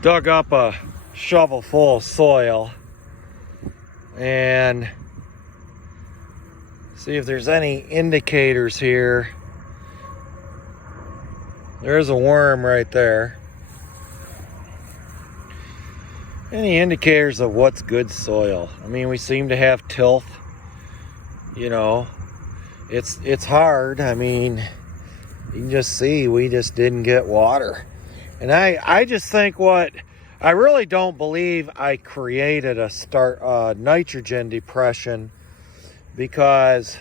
Dug up a shovel full of soil and see if there's any indicators here. There's a worm right there. Any indicators of what's good soil? I mean, we seem to have tilth. You know, it's hard. I mean, you can just see we just didn't get water. And I just think I really don't believe I created a nitrogen depression, because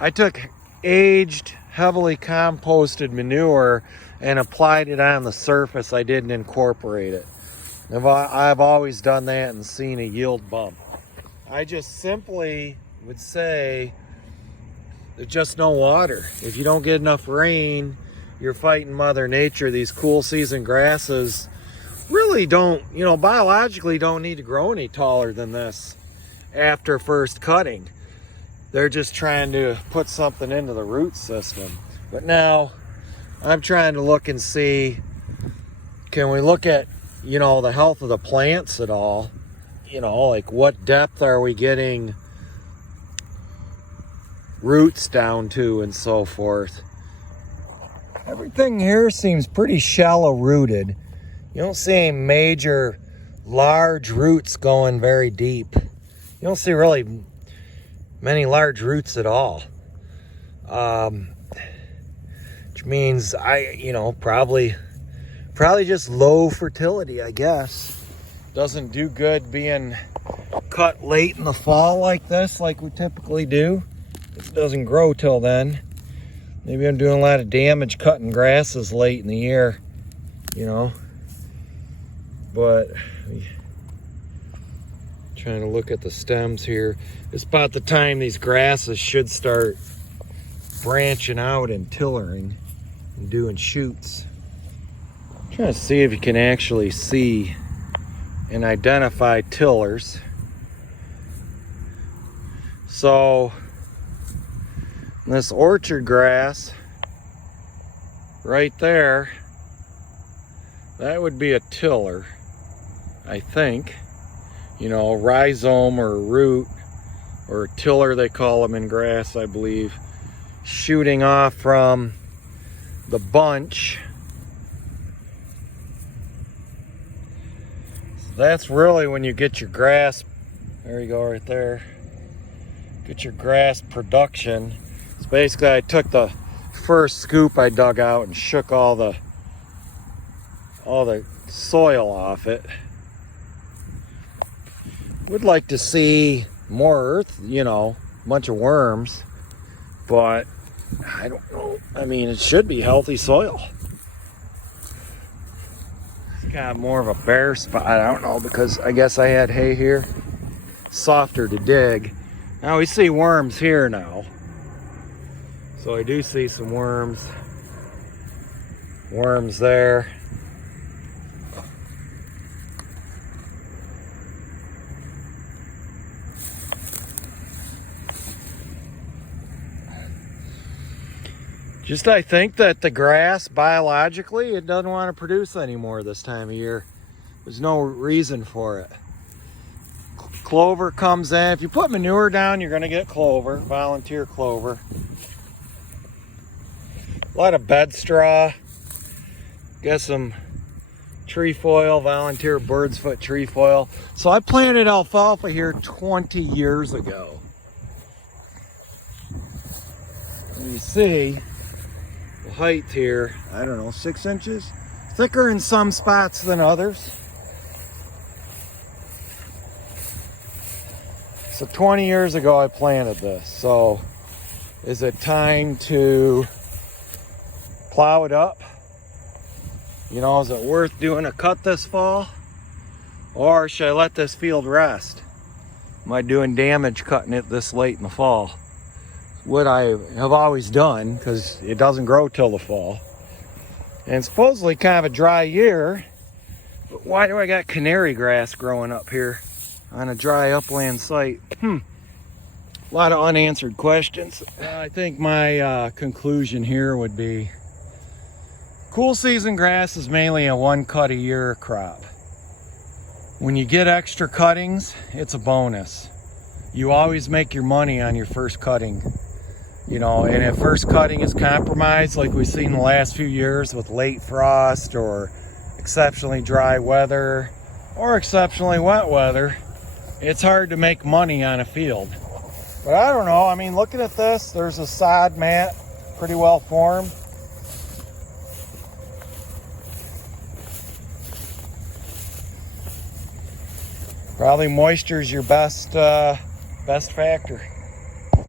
I took aged, heavily composted manure and applied it on the surface. I didn't incorporate it. I've always done that and seen a yield bump. I just simply would say there's just no water. If you don't get enough rain, you're fighting Mother Nature. These cool season grasses really don't, biologically don't need to grow any taller than this after first cutting. They're just trying to put something into the root system. But now I'm trying to look and see, can we look at, the health of the plants at all? Like what depth are we getting roots down to and so forth. Everything here seems pretty shallow rooted. You don't see any major large roots going very deep. You don't see really many large roots at all. Which means probably just low fertility, I guess. Doesn't do good being cut late in the fall like this, like we typically do. It doesn't grow till then. Maybe I'm doing a lot of damage cutting grasses late in the year, But trying to look at the stems here. It's about the time these grasses should start branching out and tillering and doing shoots. I'm trying to see if you can actually see and identify tillers. So this orchard grass right there, that would be a tiller, I think. Rhizome or root, or tiller they call them in grass, I believe, shooting off from the bunch. So that's really when you get your grass, there you go right there, get your grass production. So basically I took the first scoop I dug out and shook all the soil off it. Would like to see more earth, a bunch of worms, but I don't know. I mean, it should be healthy soil. It's got more of a bare spot. I don't know, because I guess I had hay here. Softer to dig. Now we see worms here now. So I do see some worms. Worms there. I think that the grass, biologically, it doesn't want to produce anymore this time of year. There's no reason for it. Clover comes in. If you put manure down, you're going to get clover, volunteer clover. A lot of bed straw. Got some trefoil, volunteer bird's foot trefoil. So I planted alfalfa here 20 years ago. And you see the height here, I don't know, 6 inches? Thicker in some spots than others. So 20 years ago I planted this. So is it time to plow it up? Is it worth doing a cut this fall? Or should I let this field rest? Am I doing damage cutting it this late in the fall? What I have always done, because it doesn't grow till the fall. And it's supposedly kind of a dry year, but why do I got canary grass growing up here on a dry upland site? A lot of unanswered questions. I think my conclusion here would be Cool season grass is mainly a 1 cut a year crop. When you get extra cuttings, it's a bonus. You always make your money on your first cutting. You know, and if first cutting is compromised, like we've seen the last few years with late frost or exceptionally dry weather or exceptionally wet weather, it's hard to make money on a field. But I don't know, I mean, looking at this, there's a sod mat, pretty well formed. Probably moisture is your best factor.